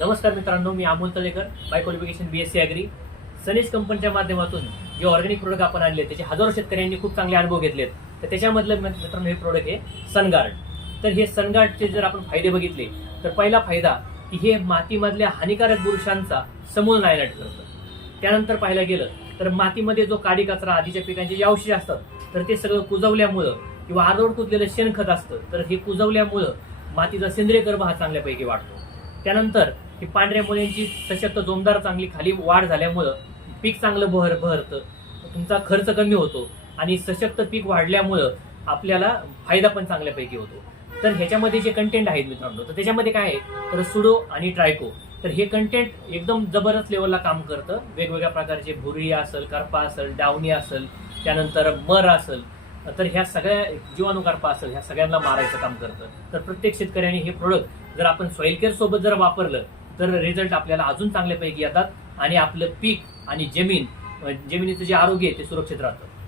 नमस्कार मित्रांनो मी Amol Talekar by qualification B S C agri कंपनीच्या माध्यमातून जे ऑर्गॅनिक प्रोडक्ट आपण आणले त्याचे हजारो शेतकऱ्यांनी खूप चांगले अनुभव घेतलेत तर त्याच्यामधलं मित्रांनो हे प्रोडक्ट हे सनगार्ड तर हे सनगार्डचे जर आपण फायदे बघितले तर पहिला फायदा की हे मातीमधल्या हानिकारक बुरुषांचा समूळ नायनाट करतं त्यानंतर पाहायला गेलं तर मातीमध्ये जो काडी कचरा आधीच्या पिकांचे जे अवशेष असतात तर ते सगळं कुजवल्यामुळं किंवा आरोड कुजलेलं शेणखत असतं तर हे कुजवल्यामुळं मातीचा सेंद्रिय गर्भ हा चांगल्यापैकी वाढतो त्यानंतर ही पांढऱ्या मुलींची सशक्त जोमदार चांगली खाली वाढ झाल्यामुळं पीक चांगलं बहर बहरतं तुमचा खर्च कमी होतो आणि सशक्त पीक वाढल्यामुळं आपल्याला फायदा पण चांगल्यापैकी होतो तर ह्याच्यामध्ये जे कंटेंट आहेत मित्रांनो तर त्याच्यामध्ये काय आहे तर सुडो आणि ट्रायको तर हे कंटेंट एकदम जबरदस्त लेवलला काम करतं वेगवेगळ्या प्रकारचे भुरी असेल करपा असेल डावणी असेल त्यानंतर मर असेल तर ह्या सगळ्या जीवाणुकार असेल ह्या सगळ्यांना मारायचं काम करतं तर प्रत्येक शेतकऱ्याने हे प्रोडक्ट जर आपण सॉइल केअर सोबत जर वापरलं तर रिझल्ट आपल्याला अजून चांगल्यापैकी येतात आणि आपलं पीक आणि जमीन जमिनीचं जे आरोग्य आहे ते सुरक्षित राहतं